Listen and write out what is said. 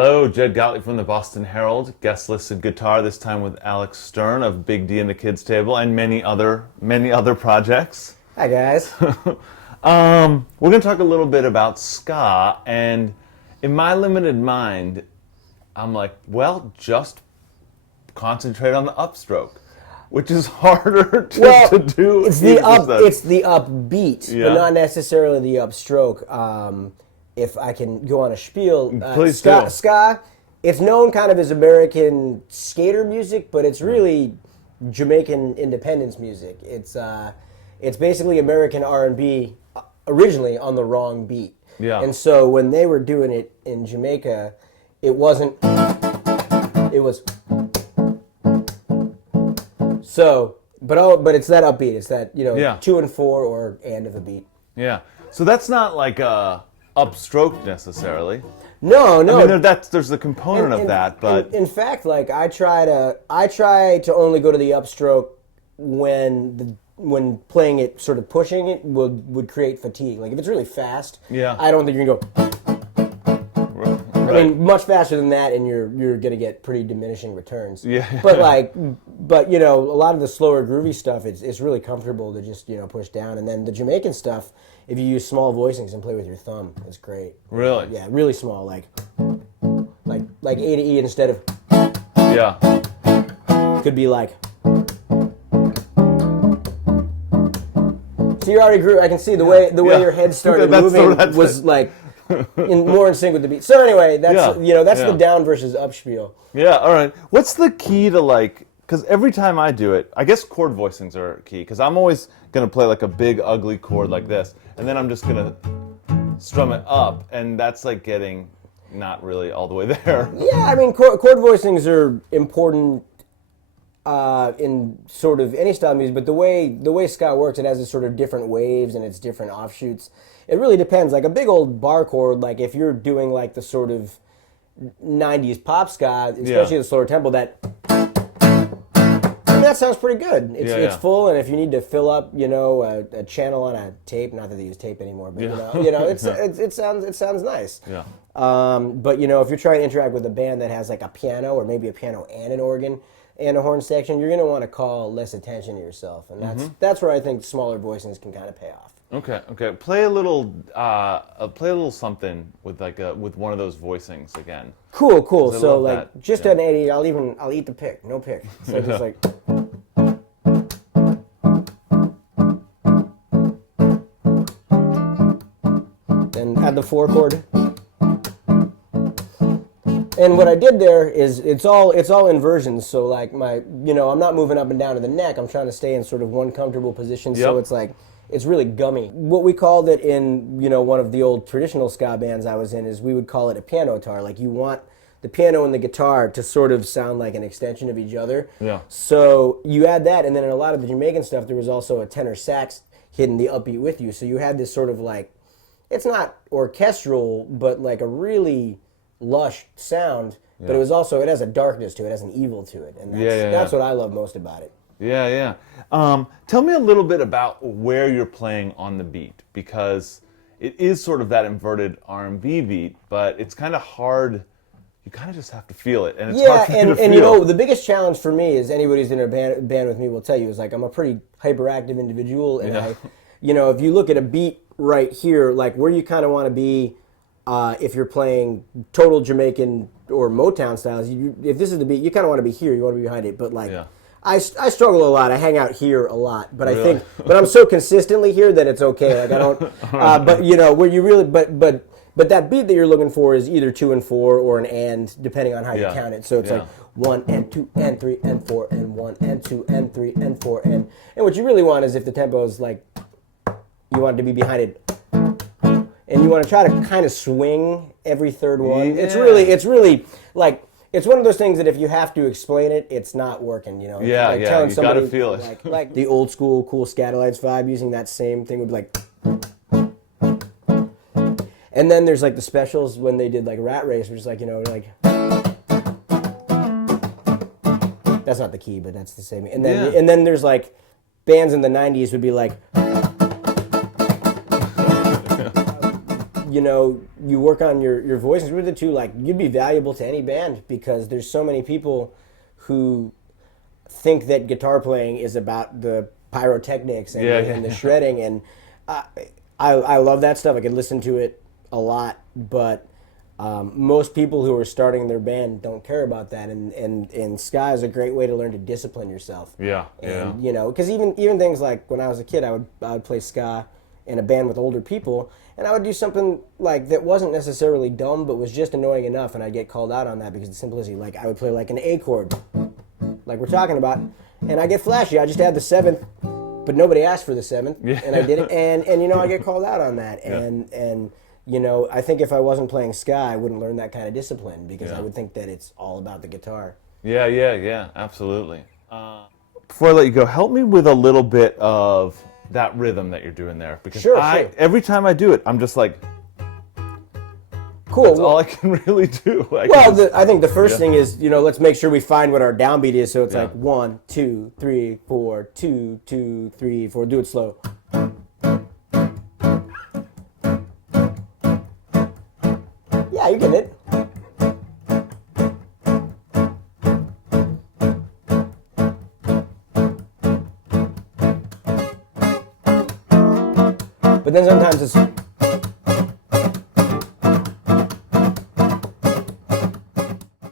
Hello, Jed Gottlieb from the Boston Herald, guest-listed guitar, this time with Alex Stern of Big D and the Kids Table and many other projects. Hi, guys. We're going to talk a little bit about ska, and in my limited mind, I'm like, well, just concentrate on the upstroke, which is harder to do. It's the upbeat, Yeah. but not necessarily the upstroke. If I can go on a spiel, Please do. Ska, it's known kind of as American skater music, but it's really Jamaican independence music. It's basically American R&B originally on the wrong beat. Yeah. And so when they were doing it in Jamaica, it wasn't. It was. So, but it's that upbeat. It's that 2 and 4 or and of a beat. Yeah. So that's not like a upstroke necessarily. No. I mean, there's the component of that, but in fact, like I try to only go to the upstroke when playing it, sort of pushing it would create fatigue. Like if it's really fast, yeah. I don't think you can go. Right. I mean, much faster than that, and you're gonna get pretty diminishing returns. Yeah. But a lot of the slower groovy stuff, it's really comfortable to just push down, and then the Jamaican stuff, if you use small voicings and play with your thumb, it's great. Really? Yeah, really small, like A to E instead of. Yeah. Could be like. So you already grew. I can see the way your head started moving was like. More in sync with the beat. So anyway, that's the down versus up spiel. Yeah, all right. What's the key to because every time I do it, I guess chord voicings are key, because I'm always going to play like a big ugly chord like this, and then I'm just going to strum it up, and that's like getting not really all the way there. Yeah, I mean, chord voicings are important in sort of any style of music, but the way ska works, it has this sort of different waves and it's different offshoots. It really depends. Like a big old bar chord, like if you're doing like the sort of 90s pop ska, especially the slower tempo, that sounds pretty good. It's full, and if you need to fill up, a channel on a tape, not that they use tape anymore, but it sounds nice. Yeah. But if you're trying to interact with a band that has like a piano or maybe a piano and an organ and a horn section, you're going to want to call less attention to yourself, and that's where I think smaller voicings can kind of pay off. Okay. Play a little something with with one of those voicings again. Cool. So just an 80, I'll eat the pick, no pick. So just like. Then add the 4 chord. And what I did there is it's all inversions. So like I'm not moving up and down to the neck. I'm trying to stay in sort of one comfortable position. Yep. So it's like. It's really gummy. What we called it in, one of the old traditional ska bands I was in is we would call it a piano-tar. Like you want the piano and the guitar to sort of sound like an extension of each other. Yeah. So you add that, and then in a lot of the Jamaican stuff, there was also a tenor sax hitting the upbeat with you. So you had this sort of like, it's not orchestral, but like a really lush sound. Yeah. But it has a darkness to it, it has an evil to it. And that's what I love most about it. Yeah. Tell me a little bit about where you're playing on the beat, because it is sort of that inverted R&B beat, but it's kind of hard. You kind of just have to feel it, and it's hard for you to feel. The biggest challenge for me is anybody who's in a band with me will tell you is like I'm a pretty hyperactive individual, and if you look at a beat right here, like where you kind of want to be, if you're playing total Jamaican or Motown styles, if this is the beat, you kind of want to be here. You want to be behind it, but like. Yeah. I struggle a lot. I hang out here a lot, but really? But I'm so consistently here that it's okay. Like I don't, but where you really, but that beat that you're looking for is either 2 and 4 or an and, depending on how you count it. So it's like 1 and 2 and 3 and 4 and 1 and 2 and 3 and 4 and what you really want is if the tempo is like, you want it to be behind it, and you want to try to kind of swing every third one. Yeah. It's really like. It's one of those things that if you have to explain it, it's not working, Yeah, like you gotta feel it. Like the old school cool Scatolites vibe, using that same thing would be like. And then there's like the specials when they did like Rat Race, which is like, like. That's not the key, but that's the same. And then there's like bands in the 90s would be like. you know, you work on your voicings with it too, like you'd be valuable to any band because there's so many people who think that guitar playing is about the pyrotechnics and, and the shredding, and I love that stuff. I could listen to it a lot, but most people who are starting their band don't care about that, and ska is a great way to learn to discipline yourself. And you know, because even things like when I was a kid, I would play ska in a band with older people, and I would do something like that wasn't necessarily dumb, but was just annoying enough, and I'd get called out on that because of the simplicity. Like I would play like an A chord, like we're talking about, and I get flashy. I just add the seventh, but nobody asked for the seventh, and I did it, and you know, I get called out on that, and you know, I think if I wasn't playing ska, I wouldn't learn that kind of discipline because I would think that it's all about the guitar. Yeah, absolutely. Before I let you go, help me with a little bit of that rhythm that you're doing there, because sure. Every time I do it, I'm just like, cool. That's all I can really do. I think the first thing is, you know, let's make sure we find what our downbeat is. So it's like 1, 2, 3, 4, 2, 2, 3, 4. Do it slow. Yeah, you get it. But then sometimes it's